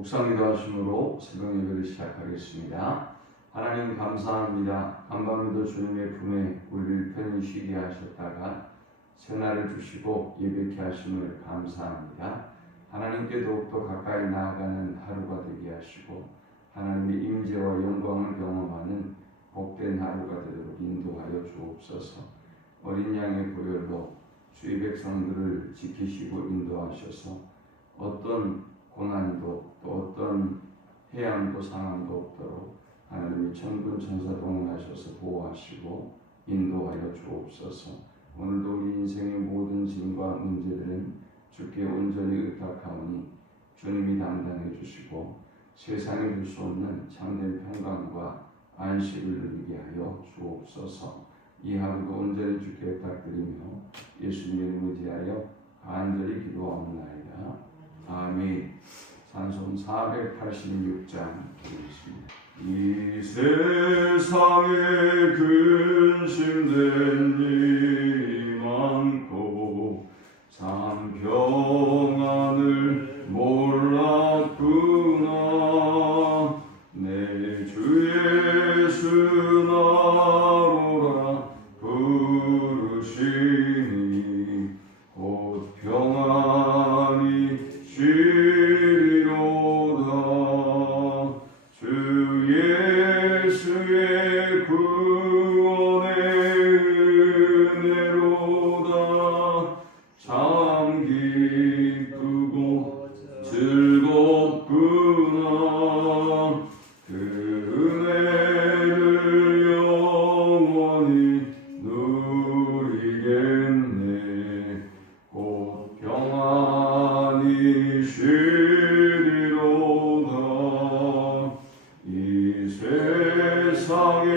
묵상기도 하심으로 새벽 예배를 시작하겠습니다. 하나님 감사합니다. 한밤에도 주님의 품에 우리를 편히 쉬게 하셨다가 새날을 주시고 예배케 하심을 감사합니다. 하나님께 더욱더 가까이 나아가는 하루가 되게 하시고 하나님의 임재와 영광을 경험하는 복된 하루가 되도록 인도하여 주옵소서. 어린 양의 보혈로 주의 백성들을 지키시고 인도하셔서 어떤 고난도 또 어떤 해함도 상함도 없도록 하나님이 천군 천사 동원하셔서 보호하시고 인도하여 주옵소서. 오늘도 우리 인생의 모든 짐과 문제들은 주께 온전히 의탁하오니 주님이 담당해 주시고 세상에 줄 수 없는 참된 평강과 안식을 누리게 하여 주옵소서. 이 하루도 온전히 주께 부탁드리며 예수님의 이름을 위하여 간절히 기도하옵나이다. 아멘. 찬송 486장 드리겠습니다. 이 세상에 근심된 일이 많고 참 평안을 몰랐구나. 내 주 예수 나로라 부르시니 곧 평안이 쉬리로다. 주 예수의 구원의 은혜로다. 참 기쁘고 즐겁구나. 그 은혜를 영원히 누리겠네. 곧 평안이 쉬리로다. 이 세상에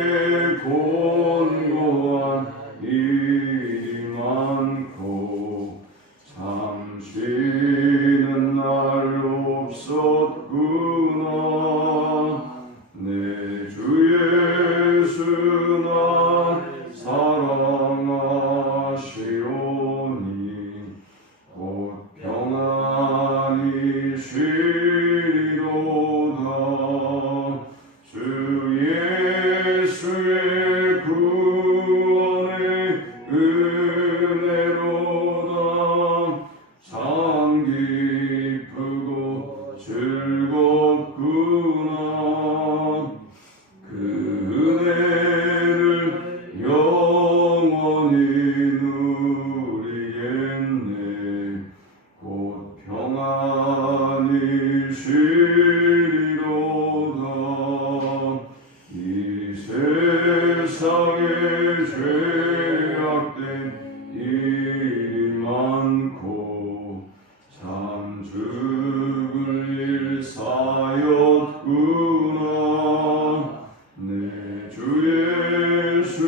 곤고한 일이 많고 참 쉬는 날 없었구나. 내 주 예수 날 사랑하시오니 곧 평안이 쉬리로다. 주 예수의 구원의 은혜로다. 참 기쁘고 즐겁구나. 그 은혜를 영원히 누리겠네. 곧 평안이 쉬리로다. 이 세상에 죄악된 일이 많고 참 죽을 일 쌓였구나. 내 주 예수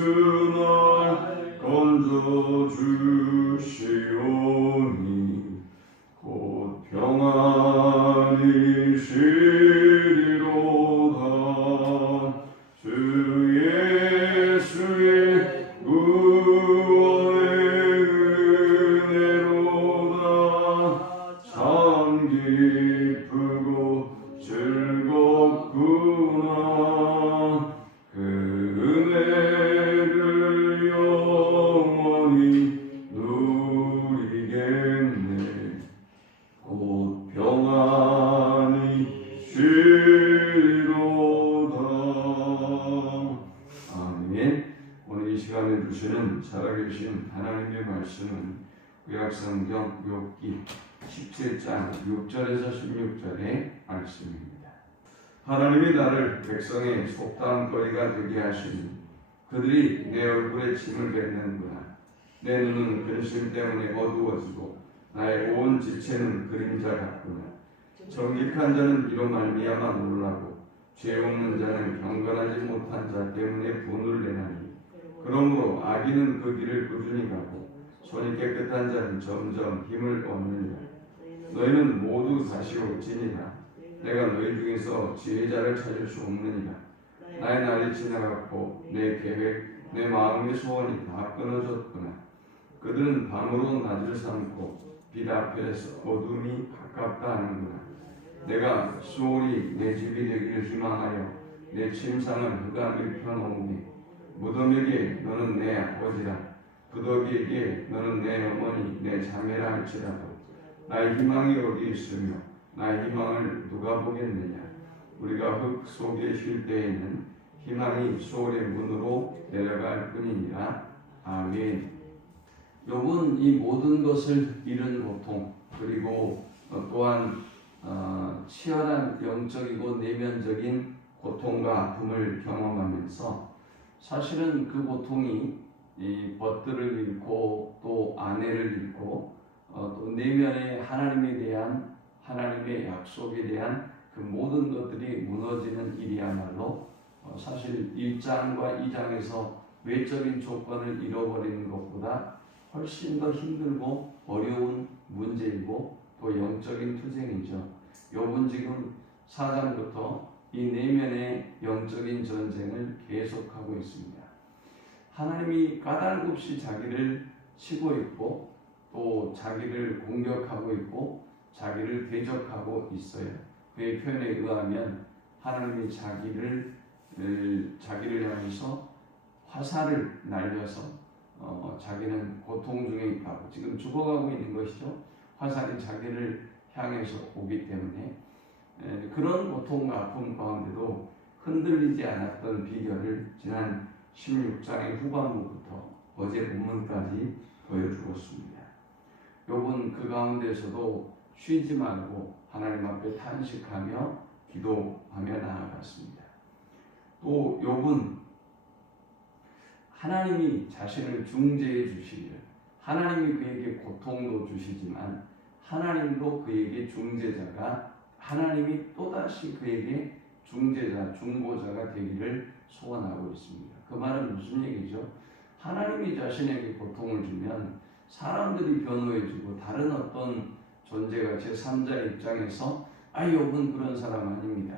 날 건져주시오니 곧 평안이 쉬리로다. 주 예수의 구원의 은혜로다. 참 기쁘고 즐겁구나. 그 은혜를 영원히 누리겠네. 곧 평안이 쉬리로다. 아멘. 오늘 이 시간에 주시는 살아계신 하나님의 말씀은 구약성경 욥기 17장 6절에서 16절의 말씀입니다. 하나님이 나를 백성의 속담거리가 되게 하시니 그들이 내 얼굴에 침을 뱉는구나. 내 눈은 근심 때문에 어두워지고 나의 온 지체는 그림자 같구나. 정직한 자는 이로 말미암아 놀라고 죄 없는 자는 경건하지 못한 자 때문에 분을 내나니 그러므로 악인은 그 길을 꾸준히 가고 손이 깨끗한 자는 점점 힘을 얻느니라. 너희는 모두 다시 올지니라. 내가 너희 중에서 지혜자를 찾을 수 없느니라. 나의 날이 지나갔고 내 계획, 내 마음의 소원이 다 끊어졌구나. 그들은 밤으로 낮을 삼고 빛 앞에서 어둠이 가깝다 하는구나. 내가 수월이 내 집이 되기를 희망하여 내 침상을 흑암에 펴놓으니 무덤에게 너는 내 아버지라 부더기에게 너는 내 어머니 내 자매라 할지라도 나의 희망이 어디 있으며 나의 희망을 누가 보겠느냐. 우리가 흙 속에 쉴 때에는 희망이 수월의 문으로 내려갈 뿐이니라. 아멘. 욥은 이 모든 것을 잃은 고통 그리고 또한 치열한 영적이고 내면적인 고통과 아픔을 경험하면서 사실은 그 고통이 이 벗들을 잃고 또 아내를 잃고 또 내면의 하나님에 대한 하나님의 약속에 대한 그 모든 것들이 무너지는 일이야말로 사실 1장과 2장에서 외적인 조건을 잃어버리는 것보다 훨씬 더 힘들고 어려운 문제이고 또 영적인 투쟁이죠. 욥은 지금 4장부터 이 내면의 영적인 전쟁을 계속하고 있습니다. 하나님이 까닭없이 자기를 치고 있고 또 자기를 공격하고 있고 자기를 대적하고 있어요. 그의 표현에 의하면 하나님이 자기를 향해서 화살을 날려서 자기는 고통 중에 있다고 지금 죽어가고 있는 것이죠. 화살이 자기를 향해서 오기 때문에 그런 고통과 아픔 가운데도 흔들리지 않았던 비결을 지난 16장의 후반부부터 어제 본문까지 보여주었습니다. 욥은 그 가운데서도 쉬지 말고 하나님 앞에 탄식하며 기도하며 나아갔습니다. 또 욥은 하나님이 자신을 중재해 주시기를 하나님이 그에게 고통도 주시지만 하나님도 그에게 중재자가 하나님이 또다시 그에게 중재자, 중보자가 되기를 소원하고 있습니다. 그 말은 무슨 얘기죠? 하나님이 자신에게 고통을 주면 사람들이 변호해주고 다른 어떤 존재가 제3자 입장에서 욥은 그런 사람 아닙니다.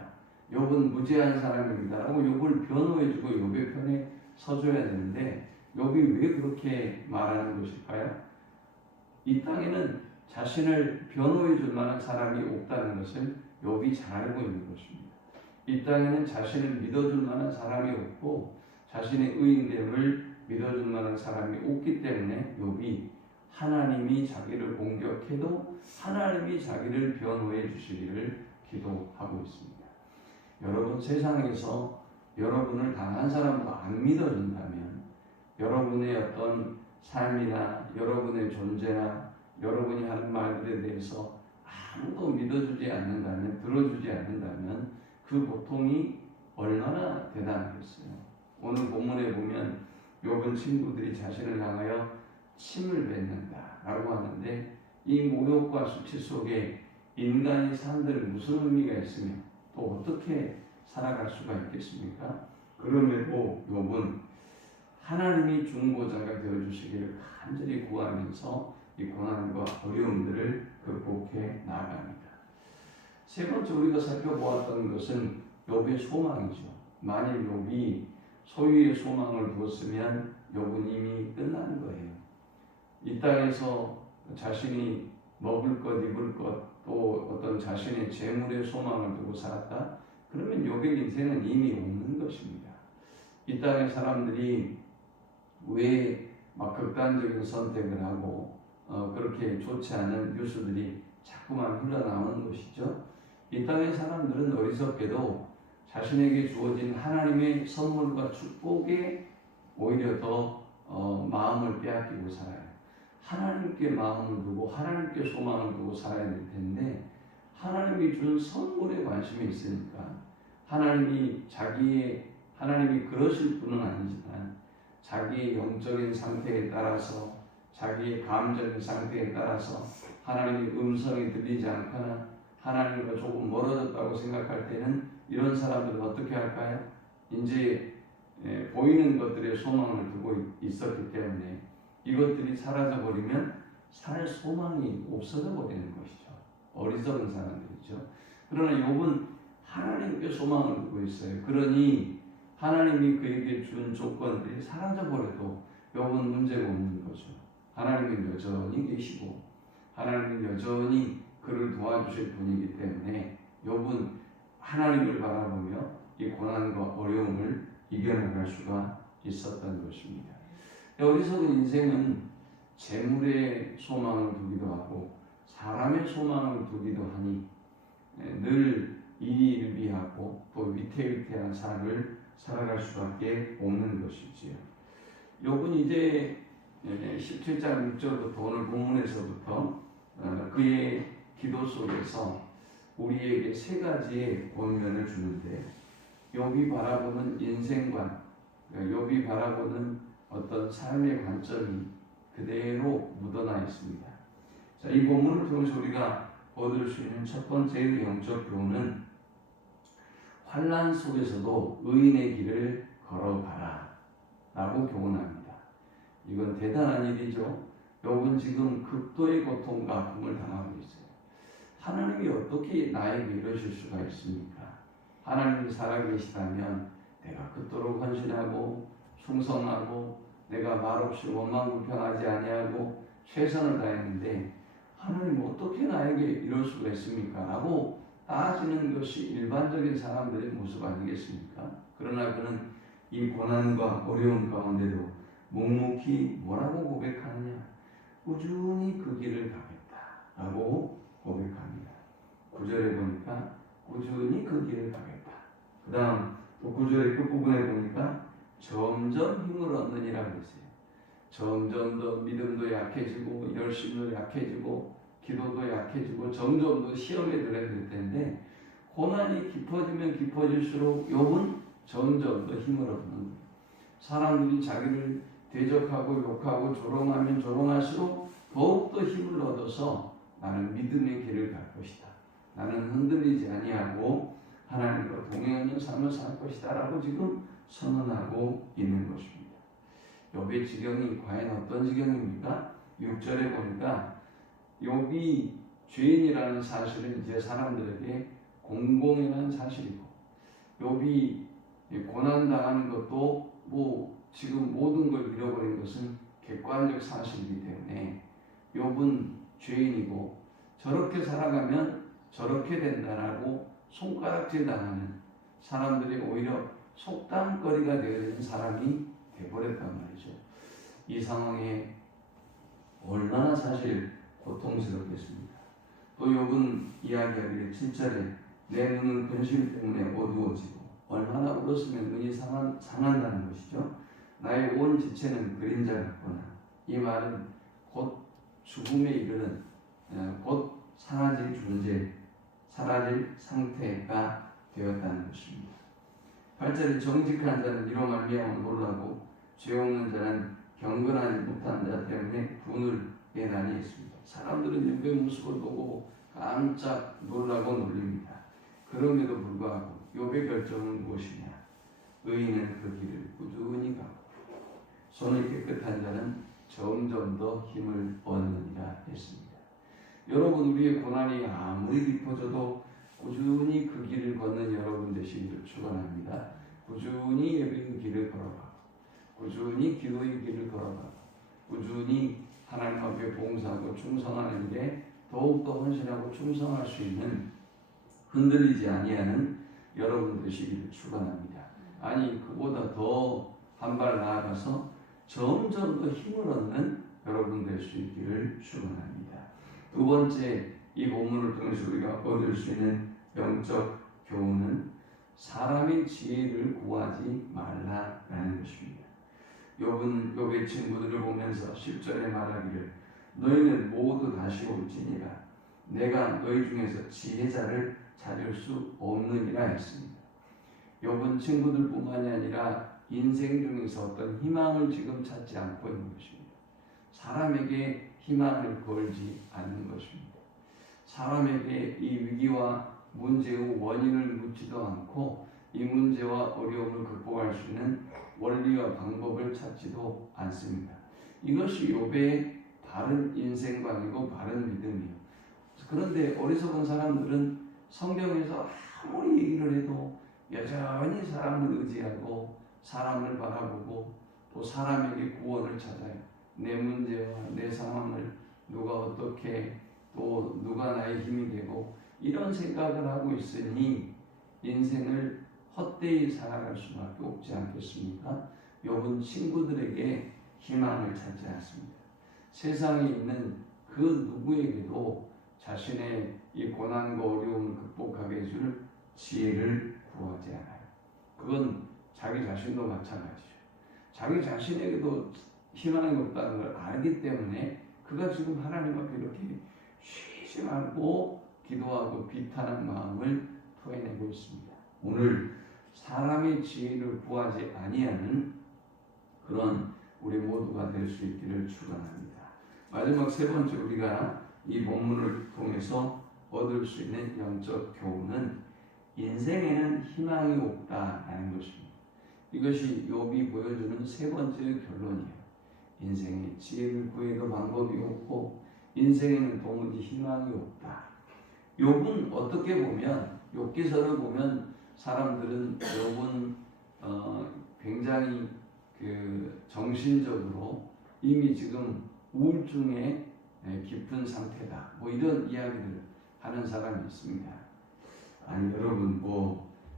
욥은 무죄한 사람입니다. 라고 욥을 변호해주고 욥의 편에 서줘야 되는데 욥이 왜 그렇게 말하는 것일까요? 이 땅에는 자신을 변호해줄 만한 사람이 없다는 것을 욥이 잘 알고 있는 것입니다. 이 땅에는 자신을 믿어줄 만한 사람이 없고 자신의 의인됨을 믿어줄 만한 사람이 없기 때문에 욥이 하나님이 자기를 공격해도 하나님이 자기를 변호해 주시기를 기도하고 있습니다. 여러분 세상에서 여러분을 다른 사람도 안 믿어준다면 여러분의 어떤 삶이나 여러분의 존재나 여러분이 하는 말들에 대해서 아무도 믿어주지 않는다면 들어주지 않는다면 그 고통이 얼마나 대단하겠어요. 오늘 본문에 보면 욥은 친구들이 자신을 향하여 침을 뱉는다 라고 하는데 이 모욕과 수치 속에 인간이 산들 무슨 의미가 있으며 또 어떻게 살아갈 수가 있겠습니까? 그럼에도 욥은 하나님이 중보자가 되어주시기를 간절히 구하면서 이 고난과 어려움들을 극복해 나아갑니다. 세 번째 우리가 살펴보았던 것은 욥의 소망이죠. 만일 욥이 소유의 소망을 두었으면 욥은 이미 끝난 거예요. 이 땅에서 자신이 먹을 것, 입을 것, 또 어떤 자신의 재물의 소망을 두고 살았다? 그러면 욥의 인생은 이미 없는 것입니다. 이 땅의 사람들이 왜 막 극단적인 선택을 하고 그렇게 좋지 않은 뉴스들이 자꾸만 흘러나오는 것이죠. 이 땅의 사람들은 어리석게도 자신에게 주어진 하나님의 선물과 축복에 오히려 더 마음을 빼앗기고 살아요. 하나님께 마음을 두고 하나님께 소망을 두고 살아야 될 텐데 하나님이 준 선물에 관심이 있으니까 하나님이 그러실 분은 아니지만 자기의 영적인 상태에 따라서 자기의 감정의 상태에 따라서 하나님의 음성이 들리지 않거나 하나님과 조금 멀어졌다고 생각할 때는 이런 사람들은 어떻게 할까요? 이제 보이는 것들에 소망을 두고 있었기 때문에 이것들이 사라져버리면 살 소망이 없어져 버리는 것이죠. 어리석은 사람들이죠. 그러나 욥은 하나님께 소망을 두고 있어요. 그러니 하나님이 그에게 준 조건들이 사라져버려도 욥은 문제가 없는 거죠. 하나님은 여전히 계시고 하나님은 여전히 그를 도와주실 분이기 때문에 욥은 하나님을 바라보며 이 고난과 어려움을 이겨나갈 수가 있었던 것입니다. 어리석은 인생은 재물의 소망을 두기도 하고 사람의 소망을 두기도 하니 늘 이일비하고 또 위태위태한 삶을 살아갈 수밖에 없는 것이지요. 욥은 이제 17장 6절부터 오늘 본문에서부터 그의 기도 속에서 우리에게 세 가지의 권면을 주는데, 욥이 바라보는 인생관, 욥이 바라보는 어떤 삶의 관점이 그대로 묻어나 있습니다. 자, 이 본문을 통해서 우리가 얻을 수 있는 첫 번째의 영적 교훈은 환난 속에서도 의인의 길을 걸어가라 라고 교훈합니다. 이건 대단한 일이죠. 욥은 지금 극도의 고통과 아픔을 당하고 있어요. 하나님이 어떻게 나에게 이러실 수가 있습니까? 하나님이 살아계시다면 내가 그토록 헌신하고 충성하고 내가 말없이 원망불평하지 아니하고 최선을 다했는데 하나님 어떻게 나에게 이럴 수가 있습니까? 라고 따지는 것이 일반적인 사람들의 모습 아니겠습니까? 그러나 그는 이 고난과 어려움 가운데도 묵묵히 뭐라고 고백하느냐? 꾸준히 그 길을 가겠다 라고 고백합니다. 9절에 보니까 꾸준히 그 길을 가겠다. 그 다음 또 9절의 끝부분에 보니까 점점 힘을 얻느니라고 했어요. 점점 더 믿음도 약해지고 열심도 약해지고 기도도 약해지고 점점 더 시험에 들어야 될 텐데, 고난이 깊어지면 깊어질수록 욥은 점점 더 힘을 얻는 거예요. 사람들이 자기를 대적하고 욕하고 조롱하면 조롱할수록 더욱더 힘을 얻어서 나는 믿음의 길을 갈 것이다. 나는 흔들리지 아니하고 하나님과 동행하는 삶을 살 것이다 라고 지금 선언하고 있는 것입니다. 욥의 지경이 과연 어떤 지경입니까? 6절에 보니까 욥이 죄인이라는 사실은 이제 사람들에게 공공연한 사실이고, 욥이 고난당하는 것도 지금 모든 걸 잃어버린 것은 객관적 사실이기 때문에 욥은 죄인이고 저렇게 살아가면 저렇게 된다라고 손가락질 당하는 사람들이 오히려 속담거리가 되어진 사람이 되어버렸단 말이죠. 이 상황에 얼마나 사실 고통스럽겠습니까? 또 욥은 이야기하기를 7절에 내 눈은 근심 때문에 어두워지고 얼마나 울었으면 눈이 상한다는 것이죠. 나의 온 지체는 그림자 같구나. 이 말은 곧 죽음에 이르는 곧 사라질 상태가 되었다는 것입니다. 8절에 정직한 자는 이로 말미암아 놀라고 죄 없는 자는 경건하지 못한 자 때문에 분을 난이 있습니다. 사람들은 욥의 모습을 보고 깜짝 놀라고 놀립니다. 그럼에도 불구하고 욥의 결정은 무엇이냐? 의인은 그 길을 꾸준히 가고 손이 깨끗한 자는 점점 더 힘을 얻느니라 했습니다. 여러분, 우리의 고난이 아무리 깊어져도 꾸준히 그 길을 걷는 여러분 되시기를 축원합니다. 꾸준히 예배의 길을 걸어가고 꾸준히 기도의 길을 걸어가고 꾸준히 하나님 앞에 봉사하고 충성하는 게 더욱더 헌신하고 충성할 수 있는, 흔들리지 아니하는 여러분 되시기를 축원합니다. 아니, 그보다 더 한 발 나아가서 점점 더 힘을 얻는 여러분 될 수 있기를 축원합니다. 두 번째, 이 본문을 통해서 우리가 얻을 수 있는 영적 교훈은 사람의 지혜를 구하지 말라라는 것입니다. 욥은 욥의 친구들을 보면서 10절에 말하기를 너희는 모두 다시 올지니라 내가 너희 중에서 지혜자를 찾을 수 없느니라 했습니다. 욥은 친구들뿐만이 아니라 인생 중에서 어떤 희망을 지금 찾지 않고 있는 것입니다. 사람에게 희망을 걸지 않는 것입니다. 사람에게 이 위기와 문제의 원인을 묻지도 않고 이 문제와 어려움을 극복할 수 있는 원리와 방법을 찾지도 않습니다. 이것이 욥의 바른 인생관이고 바른 믿음이에요. 그런데 어리석은 사람들은 성경에서 아무리 얘기를 해도 여전히 사람을 의지하고 사람을 바라보고 또 사람에게 구원을 찾아요. 내 문제와 내 상황을 누가 어떻게 또 누가 나의 힘이 되고 이런 생각을 하고 있으니 인생을 헛되이 살아갈 수밖에 없지 않겠습니까? 욥은 친구들에게 희망을 찾지 않습니다. 세상에 있는 그 누구에게도 자신의 이 고난과 어려움을 극복하게 해줄 지혜를 구하지 않아요. 그건 자기 자신도 마찬가지죠. 자기 자신에게도 희망이 없다는 걸 알기 때문에 그가 지금 하나님 앞에 이렇게 쉬지 않고 기도하고 비탄한 마음을 토해내고 있습니다. 오늘 사람의 지혜를 구하지 아니하는 그런 우리 모두가 될 수 있기를 축원합니다. 마지막 세 번째 우리가 이 본문을 통해서 얻을 수 있는 영적 교훈은 인생에는 희망이 없다라는 것입니다. 이것이 욥이 보여주는 세 번째 결론이에요. 인생에 지혜를 구해도 방법이 없고 인생에는 도무지 희망이 없다. 욥은 어떻게 보면 욥기서를 보면 사람들은 욥은 굉장히 정신적으로 이미 지금 우울증에 깊은 상태다. 뭐 이런 이야기를 하는 사람이 있습니다. 아니 여러분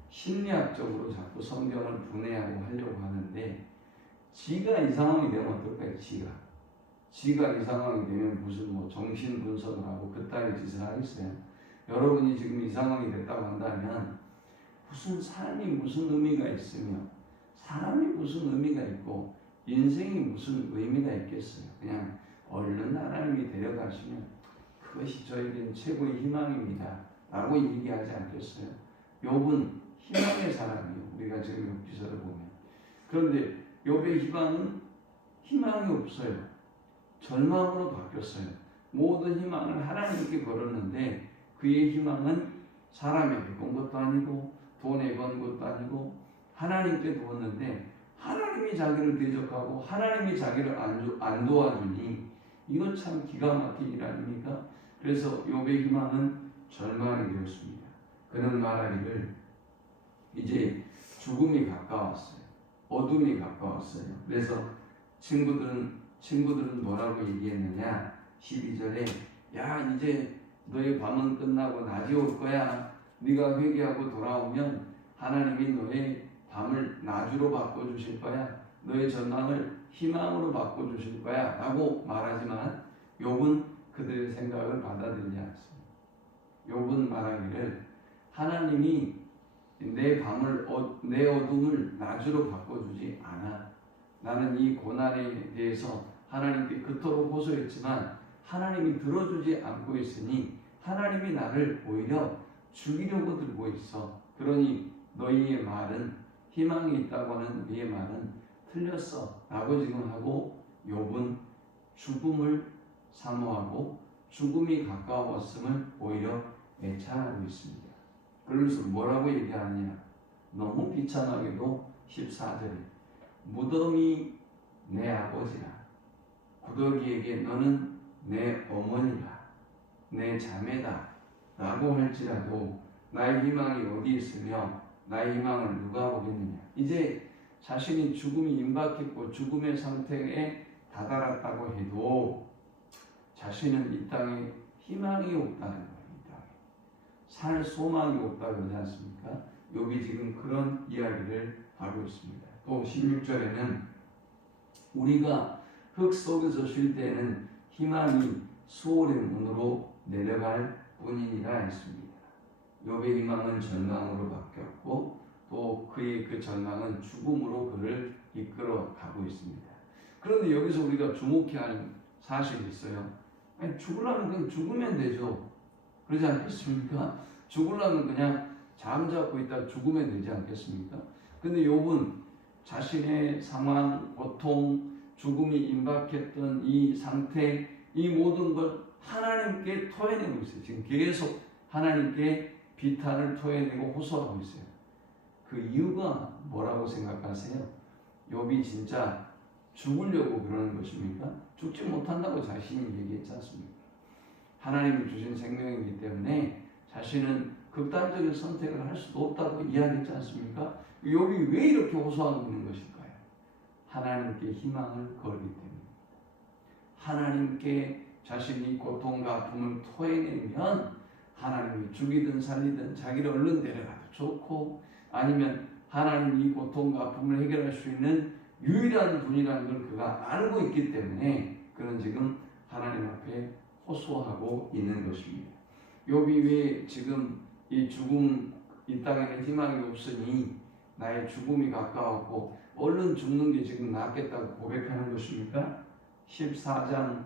심리학적으로 자꾸 성경을 분해하고 하려고 하는데 지가 이 상황이 되면 어떨까요? 지가 이 상황이 되면 무슨 정신 분석을 하고 그따위 짓을 하겠어요? 여러분이 지금 이 상황이 됐다고 한다면 무슨 삶이 무슨 의미가 있으며 사람이 무슨 의미가 있고 인생이 무슨 의미가 있겠어요? 그냥 얼른 하나님이 데려가시면 그것이 저에겐 최고의 희망입니다 라고 얘기하지 않겠어요? 욥은 희망의 사람이에요. 우리가 지금 욥기서를 보면. 그런데 욥의 희망이 없어요. 절망으로 바뀌었어요. 모든 희망을 하나님께 걸었는데 그의 희망은 사람에게 건 것도 아니고 돈에 건 것도 아니고 하나님께 두었는데 하나님이 자기를 대적하고 하나님이 자기를 안 도와주니 이거 참 기가 막힌 일 아닙니까? 그래서 욥의 희망은 절망이 되었습니다. 그는 말하기를 이제 죽음이 가까웠어요. 어둠이 가까웠어요. 그래서 친구들은 뭐라고 얘기했느냐? 12절에 야 이제 너의 밤은 끝나고 낮이 올 거야. 네가 회개하고 돌아오면 하나님이 너의 밤을 낮으로 바꿔주실 거야. 너의 전망을 희망으로 바꿔주실 거야 라고 말하지만 욥은 그들의 생각을 받아들이지 않습니다. 욥은 말하기를 하나님이 내 어둠을 낮으로 바꿔주지 않아. 나는 이 고난에 대해서 하나님께 그토록 호소했지만 하나님이 들어주지 않고 있으니 하나님이 나를 오히려 죽이려고 들고 있어. 그러니 너희의 말은 희망이 있다고 하는 너희의 말은 틀렸어 라고 지금 하고 욥은 죽음을 사모하고 죽음이 가까웠음을 오히려 애창하고 있습니다. 그러면서 뭐라고 얘기하느냐? 너무 비참하게도 14절에 무덤이 내 아버지라 구더기에게 너는 내 어머니라 내 자매다 라고 할지라도 나의 희망이 어디 있으며 나의 희망을 누가 보겠느냐. 이제 자신이 죽음이 임박했고 죽음의 상태에 다다랐다고 해도 자신은 이 땅에 희망이 없다는 거예요. 이 땅에 살 소망이 없다고 그러지 않습니까? 욥이 지금 그런 이야기를 하고 있습니다. 또 16절에는 우리가 흙 속에서 쉴 때는 희망이 수월의 문으로 내려갈 뿐이니라 했습니다. 욥의 희망은 절망으로 바뀌었고 또 그의 그 절망은 죽음으로 그를 이끌어 가고 있습니다. 그런데 여기서 우리가 주목해야 할 사실이 있어요. 아니, 죽으려면 그냥 죽으면 되죠. 그러지 않겠습니까? 죽으려면 그냥 잠자고 있다 죽으면 되지 않겠습니까? 근데 욥은 자신의 상황, 고통, 죽음이 임박했던 이 상태, 이 모든 걸 하나님께 토해내고 있어요. 지금 계속 하나님께 비탄을 토해내고 호소하고 있어요. 그 이유가 뭐라고 생각하세요? 욥이 진짜 죽으려고 그러는 것입니까? 죽지 못한다고 자신이 얘기했지 않습니까? 하나님이 주신 생명이기 때문에 자신은 극단적인 선택을 할 수도 없다고 이야기했지 않습니까? 욥이 왜 이렇게 호소하고 있는 것일까요? 하나님께 희망을 걸기 때문에 하나님께 자신이 고통과 아픔을 토해내면 하나님이 죽이든 살리든 자기를 얼른 데려가도 좋고, 아니면 하나님이 고통과 아픔을 해결할 수 있는 유일한 분이라는 걸 그가 알고 있기 때문에 그는 지금 하나님 앞에 호소하고 있는 것입니다. 욥이 왜 지금 이 죽음, 이 땅에는 희망이 없으니 나의 죽음이 가까웠고 얼른 죽는 게 지금 낫겠다고 고백하는 것입니까? 14장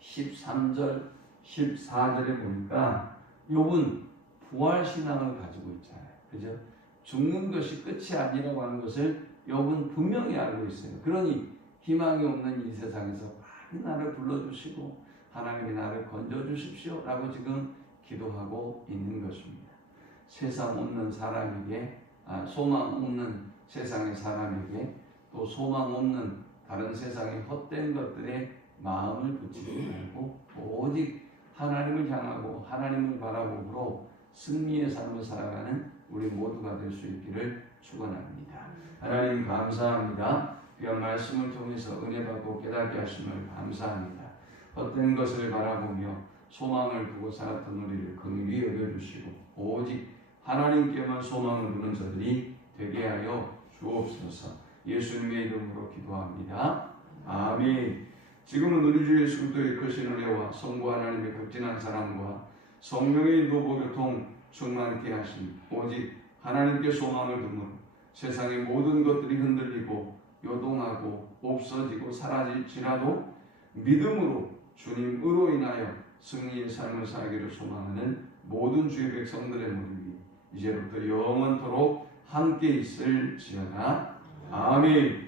13절 14절에 보니까 욥은 부활신앙을 가지고 있잖아요. 그죠? 죽는 것이 끝이 아니라고 하는 것을 욥은 분명히 알고 있어요. 그러니 희망이 없는 이 세상에서 많이 나를 불러주시고 하나님이 나를 건져주십시오 라고 지금 기도하고 있는 것입니다. 세상 없는 사람에게, 소망 없는 세상의 사람에게, 또 소망 없는 다른 세상의 헛된 것들에 마음을 붙이지 말고 오직 하나님을 향하고 하나님을 바라보고 승리의 삶을 살아가는 우리 모두가 될 수 있기를 축원합니다. 하나님 감사합니다. 귀한 말씀을 통해서 은혜 받고 깨닫게 하심을 감사합니다. 헛된 것을 바라보며 소망을 두고 살았던 우리를 긍휼히 여겨주시고 오직 하나님께만 소망을 두는 자들이 되게 하여 주옵소서. 예수님의 이름으로 기도합니다. 아멘. 지금은 우리 주 예수 그리스도의 크신 은혜와 성부 하나님의 극진한 사랑과 성령의 인도 교통 충만케 하심, 오직 하나님께 소망을 두므로 세상의 모든 것들이 흔들리고 요동하고 없어지고 사라질지라도 믿음으로 주님으로 인하여 승리의 삶을 살기를 소망하는 모든 주의 백성들의 무릎이 이제부터 영원토록 함께 있을지어다. 아멘.